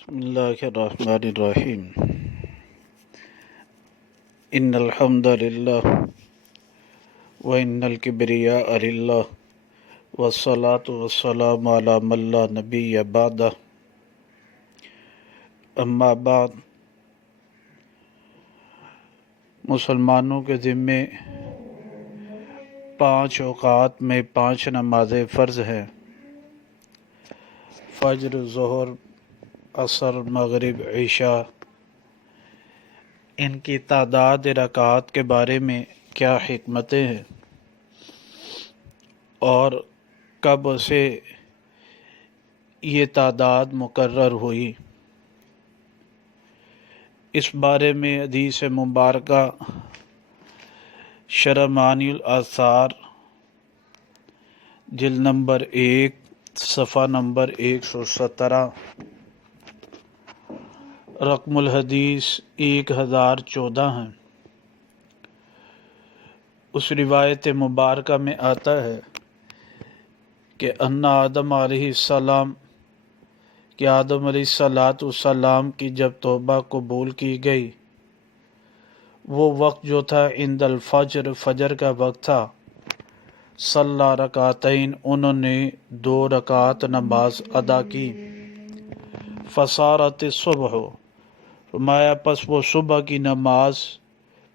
بسم اللہ الرحمن الرحیم ان الحمد للہ وان الکبریاء للہ والصلاة والسلام علی من لا نبی بعدہ اما بعد مسلمانوں کے ذمے 5 اوقات میں 5 نمازیں فرض ہیں۔ فجر، ظہر، عصر، مغرب، عشاء۔ ان کی تعداد رکعات کے بارے میں کیا حکمتیں ہیں اور کب سے یہ تعداد مقرر ہوئی، اس بارے میں حدیث مبارکہ شرح معانی الآثار جلد نمبر 1 صفحہ نمبر 117، رقم الحدیث 1014 ہے۔ اس روایت مبارکہ میں آتا ہے کہ آدم علیہ السلام کہ آدم علیہ السلام کی جب توبہ قبول کی گئی، وہ وقت جو تھا عند الفجر، فجر کا وقت تھا، صلی رکعتین، انہوں نے 2 رکعت نماز ادا کی، فصارت الصبح، فرمایا پس وہ صبح کی نماز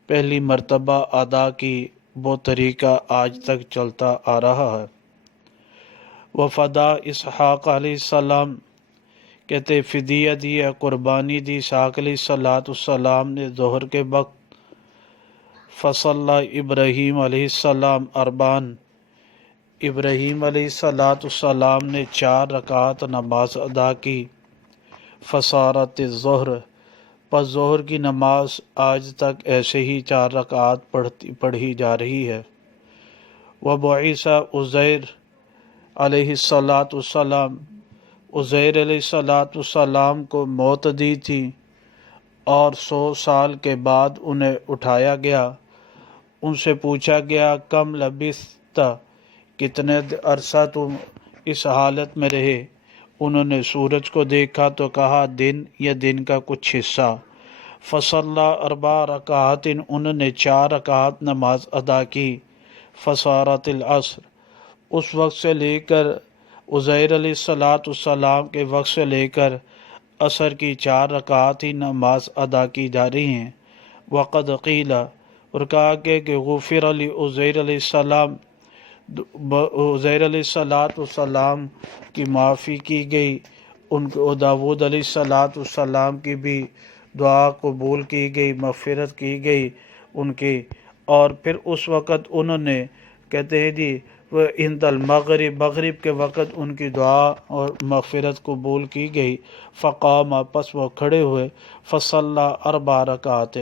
پہلی مرتبہ ادا کی، وہ طریقہ آج تک چلتا آ رہا ہے۔ وفدا اسحاق علیہ السلام کہتے فدیہ دیا، قربانی دی اسحاق علیہ السلام نے ظہر کے وقت، فصلی ابراہیم علیہ السلام اربعن، ابراہیم علیہ السلام نے 4 رکعت نماز ادا کی، فصارت الظہر، پس ظہر کی نماز آج تک ایسے ہی 4 رکعات پڑھی جا رہی ہے۔ وبعث عزیر علیہ السلام، عزیر علیہ السلام کو موت دی تھی اور 100 سال کے بعد انہیں اٹھایا گیا۔ ان سے پوچھا گیا کم لبثت، کتنے عرصہ تم اس حالت میں رہے؟ انہوں نے سورج کو دیکھا تو کہا دن یا دن کا کچھ حصہ۔ فصلی 4 رکعات، انہوں نے 4 رکعات نماز ادا کی، فصارت العصر، اس وقت سے لے کر عزیر علیہ السلام کے وقت سے لے کر عصر کی 4 رکعات ہی نماز ادا کی جا رہی ہیں۔ وقد قیل، اور کہا کہ غفر علی عزیر علیہ السلام، عزیر علیہ السلام کی معافی کی گئی، ان کو داود علیہ السلام کی بھی دعا قبول کی گئی، مغفرت کی گئی ان کی، اور پھر اس وقت انہوں نے کہتے ہیں جی عند المغرب، مغرب کے وقت ان کی دعا اور مغفرت قبول کی گئی۔ فقام، پس وہ کھڑے ہوئے، فصلی 4 رکعات،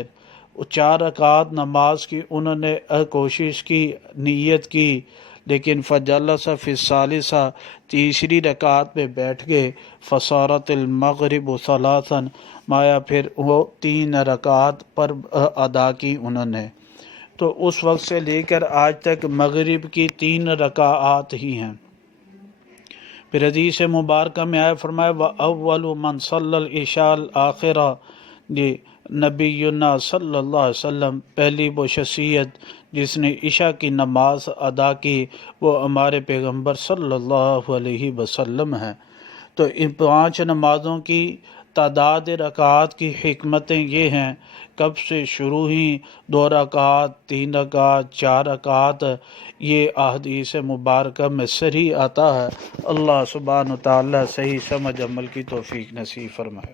4 رکعات نماز کی انہوں نے کوشش کی، نیت کی، لیکن فجلس فی الثالثہ، تیسری رکعت میں بیٹھ گئے، فصارت المغرب ثلاثا، مایا پھر وہ 3 رکعت پر ادا کی انہوں نے۔ تو اس وقت سے لے کر آج تک مغرب کی 3 رکعات ہی ہیں۔ پھر حدیث مبارکہ میں آیا، فرمایا وَأَوَّلُ مَنْ صَلَّى الْعِشَاءَ الْآخِرَةَ، جی نبینا صلی اللہ علیہ وسلم، پہلی وہ شخصیت جس نے عشاء کی نماز ادا کی، وہ ہمارے پیغمبر صلی اللہ علیہ وسلم ہیں۔ تو ان 5 نمازوں کی تعداد رکعات کی حکمتیں یہ ہیں، کب سے شروع ہوئی، 2 رکعات، 3 رکعات، 4 رکعات، یہ احادیث مبارکہ میں صریح آتا ہے۔ اللہ سبحانہ وتعالی صحیح سمجھ عمل کی توفیق نصیب فرمائے۔